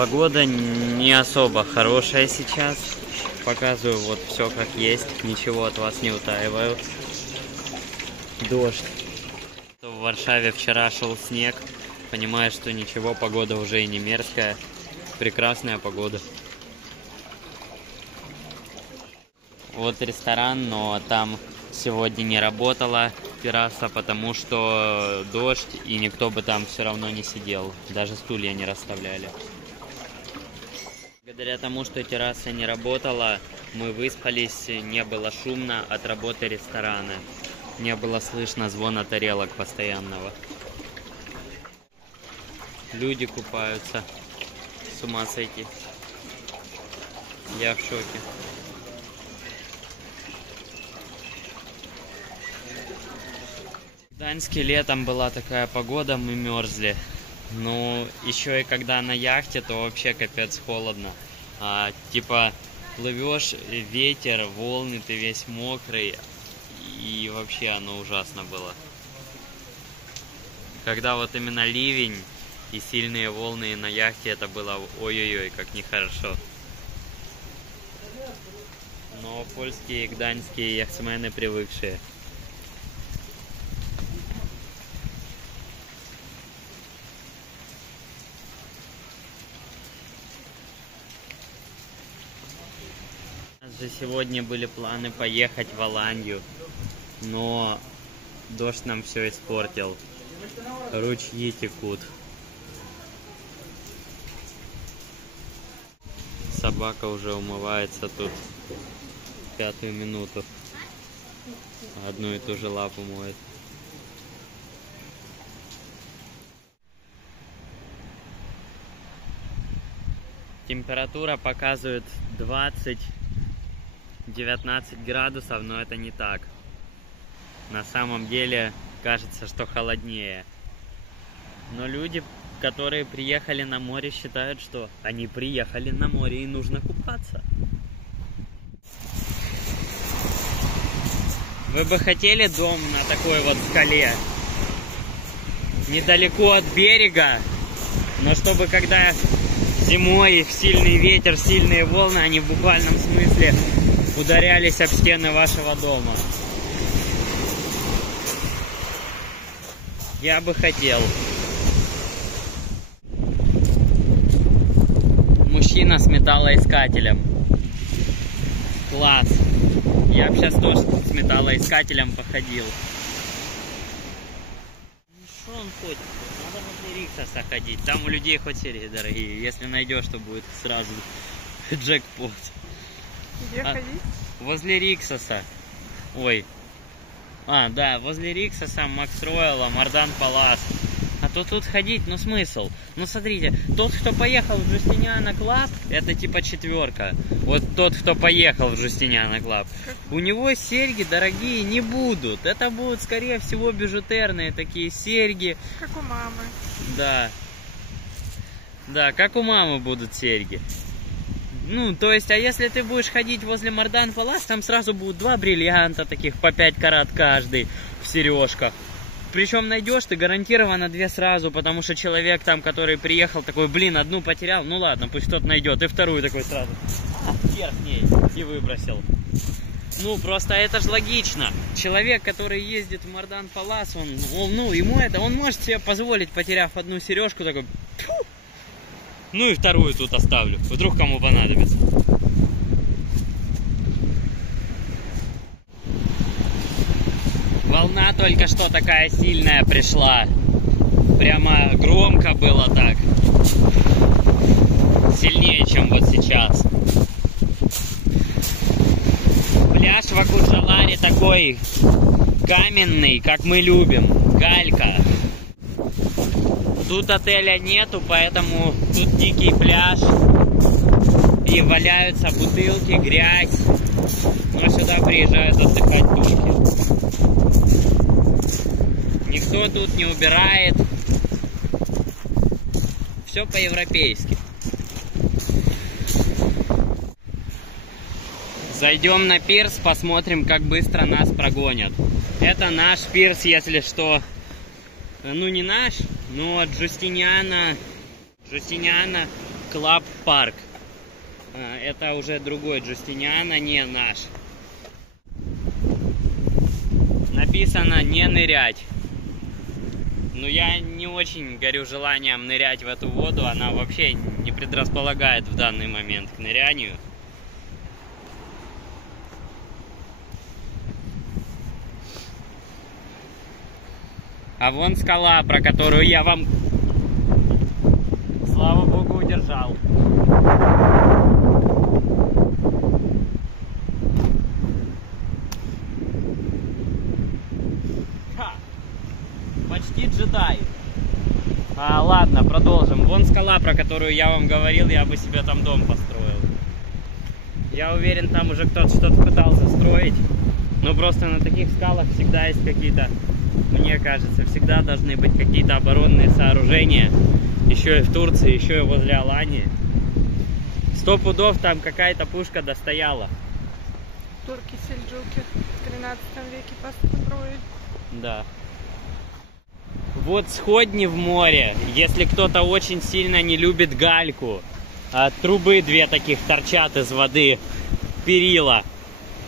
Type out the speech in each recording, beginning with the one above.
Погода не особо хорошая сейчас. Показываю вот все как есть, ничего от вас не утаиваю. Дождь. В Варшаве вчера шел снег. Понимаю, что ничего, погода уже и не мерзкая. Прекрасная погода. Вот ресторан, но там сегодня не работала терраса, потому что дождь, и никто бы там все равно не сидел. Даже стулья не расставляли. Благодаря тому, что терраса не работала, мы выспались, не было шумно от работы ресторана. Не было слышно звона тарелок постоянного. Люди купаются. С ума сойти. Я в шоке. В Гданьске летом была такая погода, мы мерзли. Ну, еще и когда на яхте, то вообще капец холодно. Типа, плывешь, ветер, волны, ты весь мокрый. И вообще оно ужасно было. Когда вот именно ливень и сильные волны на яхте, это было ой-ой-ой, как нехорошо. Но польские и гданьские яхтсмены привыкшие. За сегодня были планы поехать в Голландию, но дождь нам все испортил. Ручьи текут. Собака уже умывается тут 5-ю минуту. Одну и ту же лапу моет. Температура показывает 20-19 градусов, но это не так. На самом деле кажется, что холоднее. Но люди, которые приехали на море, считают, что они приехали на море и нужно купаться. Вы бы хотели дом на такой вот скале? Недалеко от берега, но чтобы когда зимой сильный ветер, сильные волны, они в буквальном смысле ударялись об стены вашего дома. Я бы хотел. Мужчина с металлоискателем. Класс. Я бы сейчас тоже с металлоискателем походил. Ну что он ходит? Надо возле Риксоса ходить. Там у людей хоть серии дорогие. Если найдешь, то будет сразу джекпот. Где ходить? Возле Риксоса. Ой. Да, возле Риксоса, Макс Ройла, Мардан Палас. А то тут ходить, ну смысл? Ну смотрите, тот, кто поехал в Justiniana Club, это типа четверка. Вот тот, кто поехал в Justiniana Club, у него серьги дорогие не будут. Это будут, скорее всего, бижутерные такие серьги. Как у мамы. Да. Да, как у мамы будут серьги. Ну, то есть, а если ты будешь ходить возле Мардан Палас, там сразу будут 2 бриллианта таких по 5 карат каждый в сережках. Причем найдешь ты гарантированно 2 сразу, потому что человек там, который приехал, такой, блин, одну потерял, ну ладно, пусть кто-то найдет, и вторую такой сразу, вверх ней, и выбросил. Ну, просто это же логично. Человек, который ездит в Мардан Палас, он может себе позволить, потеряв одну сережку, такой, фу, ну и вторую тут оставлю, вдруг кому понадобится. Волна только что такая сильная пришла. Прямо громко было так. Сильнее, чем вот сейчас. Пляж в Акуджаларе такой каменный, как мы любим. Галька. Тут отеля нету, поэтому тут дикий пляж. И валяются бутылки, грязь. Но сюда приезжают отдыхать турки. Никто тут не убирает. Все по-европейски. Зайдем на пирс, посмотрим, как быстро нас прогонят. Это наш пирс, если что. Ну, не наш, но Justiniana Club Park. Это уже другой Джустиниано, не наш. Написано не нырять. Но я не очень горю желанием нырять в эту воду. Она вообще не предрасполагает в данный момент к нырянию. А вон скала, про которую я вам, слава богу, удержал. Почти джедай. Ладно, продолжим. Вон скала, про которую я вам говорил, я бы себе там дом построил. Я уверен, там уже кто-то что-то пытался строить. Но просто на таких скалах всегда есть какие-то, мне кажется, всегда должны быть какие-то оборонные сооружения. Еще и в Турции, еще и возле Алании. 100 пудов там какая-то пушка достояла. Турки-сельджуки в 13 веке построили. Да. Вот сходни в море, если кто-то очень сильно не любит гальку. Трубы две таких торчат из воды, перила.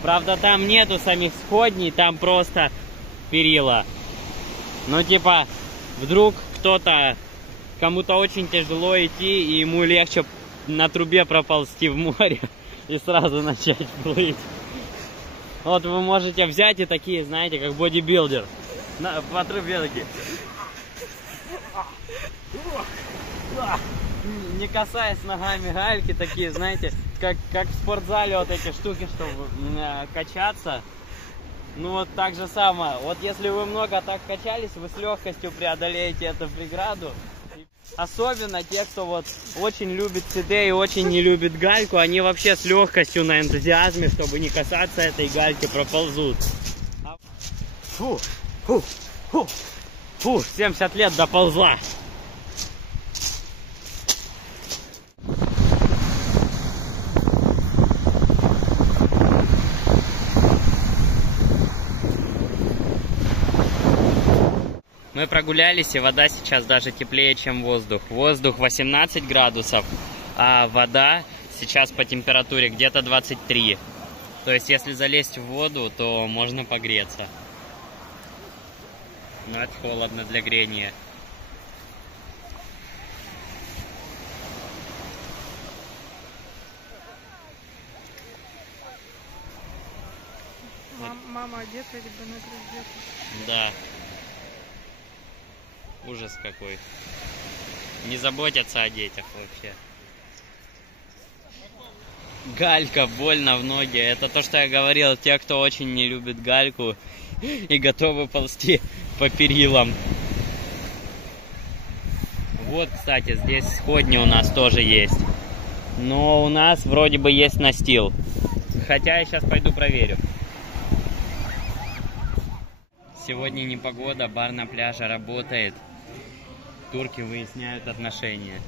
Правда, там нету самих сходней, там просто перила. Ну, типа, вдруг кто-то, кому-то очень тяжело идти, и ему легче на трубе проползти в море и сразу начать плыть. Вот вы можете взять и такие, знаете, как бодибилдер. По трубе такие. Не касаясь ногами гальки, такие, знаете, как в спортзале вот эти штуки, чтобы качаться. Ну вот так же самое. Вот если вы много так качались, вы с легкостью преодолеете эту преграду. Особенно те, кто вот очень любит СД и очень не любит гальку, они вообще с легкостью на энтузиазме, чтобы не касаться этой гальки, проползут. Фу, фу, фу, фу, 70 лет доползла. Мы прогулялись, и вода сейчас даже теплее, чем воздух. Воздух 18 градусов, а вода сейчас по температуре где-то 23. То есть, если залезть в воду, то можно погреться. Но это холодно для грения. Мама одета, ребенок раздет. Да. Ужас какой. Не заботятся о детях вообще. Галька, больно в ноги. Это то, что я говорил. Те, кто очень не любит гальку и готовы ползти по перилам. Вот, кстати, здесь сходни у нас тоже есть. Но у нас вроде бы есть настил. Хотя я сейчас пойду проверю. Сегодня непогода, бар на пляже работает. Турки выясняют отношения.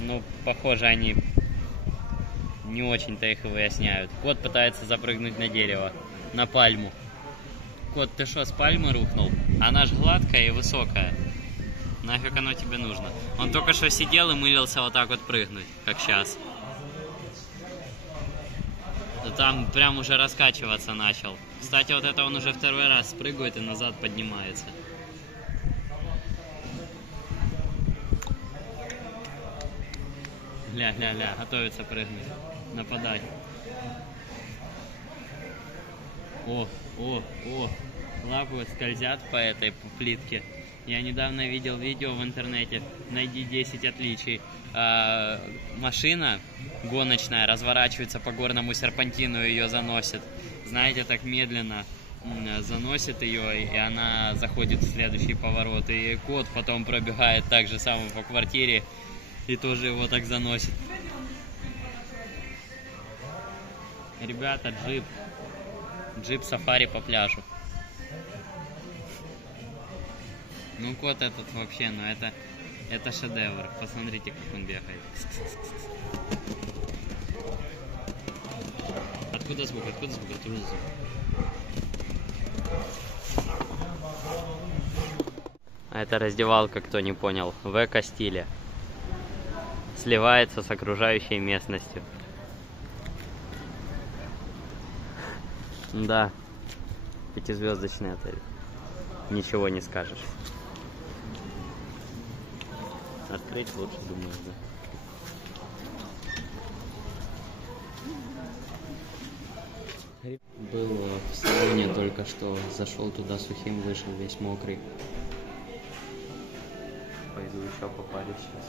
Но, похоже, они не очень-то их и выясняют. Кот пытается запрыгнуть на дерево, на пальму. Кот, ты что, с пальмы рухнул? Она ж гладкая и высокая. Нафиг оно тебе нужно? Он только что сидел и мылился вот так вот прыгнуть, как сейчас. Там прям уже раскачиваться начал. Кстати, вот это он уже второй раз спрыгивает и назад поднимается. Ля-ля-ля, готовится прыгнуть. Нападай. О, лапы вот скользят по этой плитке. Я недавно видел видео в интернете, найди 10 отличий. Машина гоночная разворачивается по горному серпантину, ее заносит. Знаете, так медленно заносит ее, и она заходит в следующий поворот. И кот потом пробегает так же самое по квартире, и тоже его так заносит. Ребята, джип сафари по пляжу. Ну, кот этот вообще, ну это шедевр. Посмотрите, как он бегает. Откуда звук? Откуда звук? Откуда звук? А это раздевалка, кто не понял, в эко-стиле. сливается с окружающей местностью. Да, 5-звездочный отель. Ничего не скажешь. Открыть лучше, думаю, да. Был в сауне только что, зашел туда сухим, вышел весь мокрый. Пойду еще попарюсь сейчас.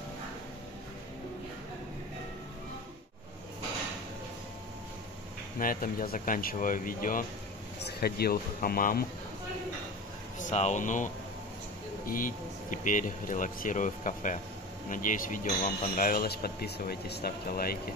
На этом я заканчиваю видео. Сходил в хамам, в сауну и теперь релаксирую в кафе. Надеюсь, видео вам понравилось. Подписывайтесь, ставьте лайки.